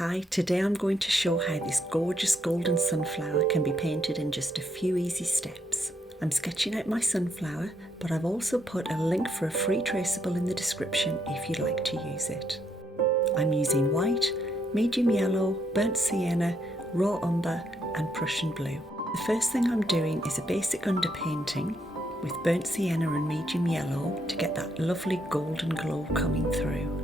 Hi, today I'm going to show how this gorgeous golden sunflower can be painted in just a few easy steps. I'm sketching out my sunflower, but I've also put a link for a free traceable in the description if you'd like to use it. I'm using white, medium yellow, burnt sienna, raw umber and Prussian blue. The first thing I'm doing is a basic underpainting with burnt sienna and medium yellow to get that lovely golden glow coming through.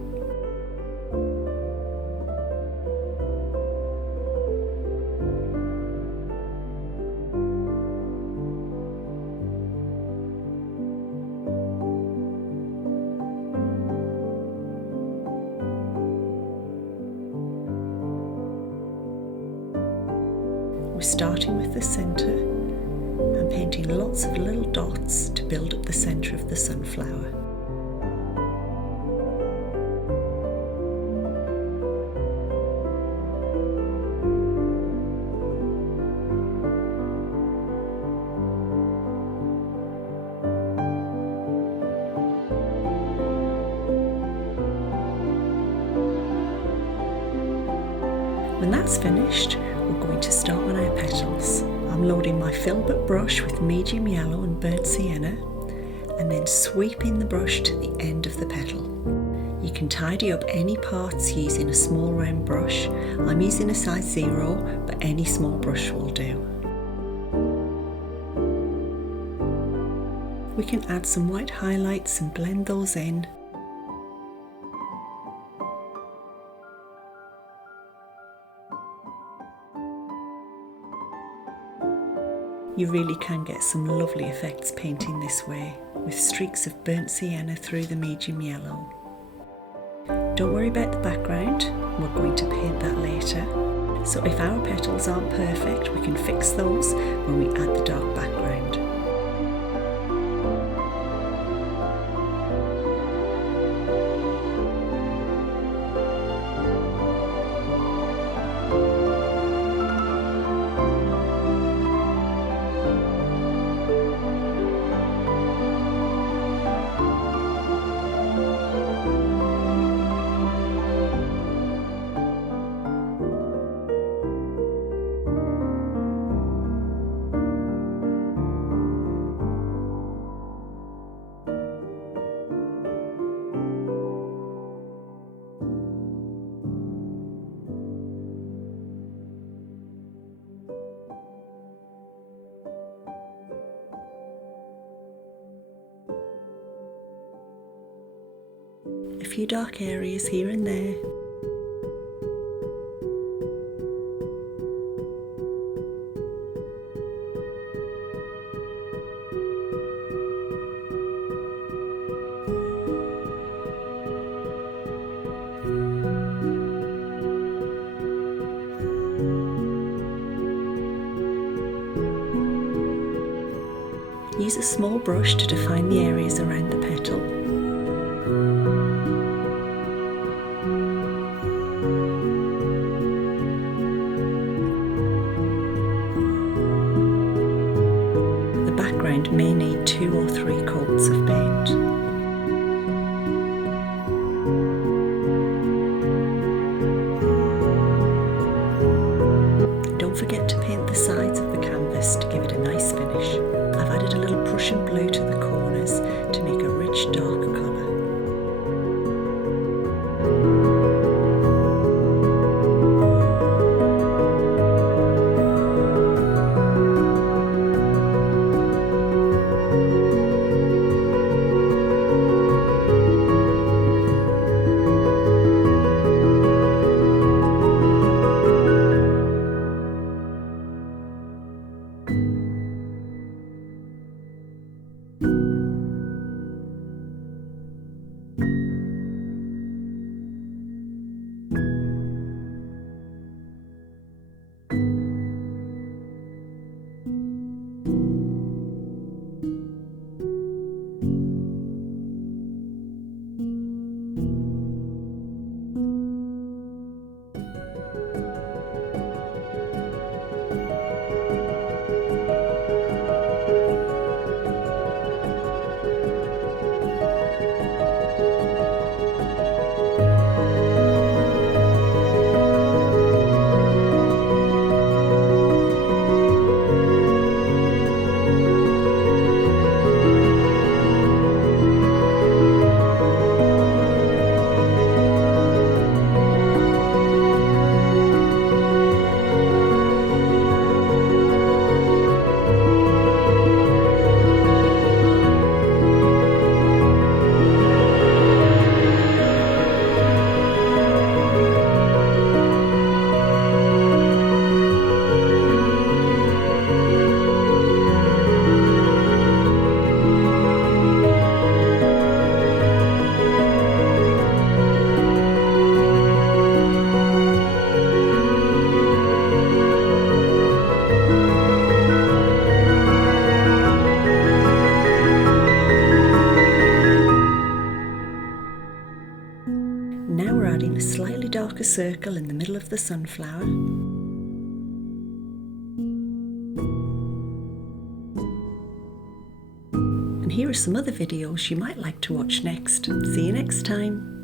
We're starting with the centre and painting lots of little dots to build up the centre of the sunflower. When that's finished, we're going to start on our petals. I'm loading my filbert brush with medium yellow and burnt sienna and then sweeping the brush to the end of the petal. You can tidy up any parts using a small round brush. I'm using a size 0, but any small brush will do. We can add some white highlights and blend those in. You really can get some lovely effects painting this way, with streaks of burnt sienna through the medium yellow. Don't worry about the background, we're going to paint that later. So if our petals aren't perfect, we can fix those when we add the dark background. A few dark areas here and there. Use a small brush to define the areas around the petal. The background may need 2 or 3 coats of paint. Don't forget to paint the sides of the canvas to give it a nice finish. I've added a little Prussian blue to the corners to make a rich dark colour. the sunflower. And here are some other videos you might like to watch next. See you next time.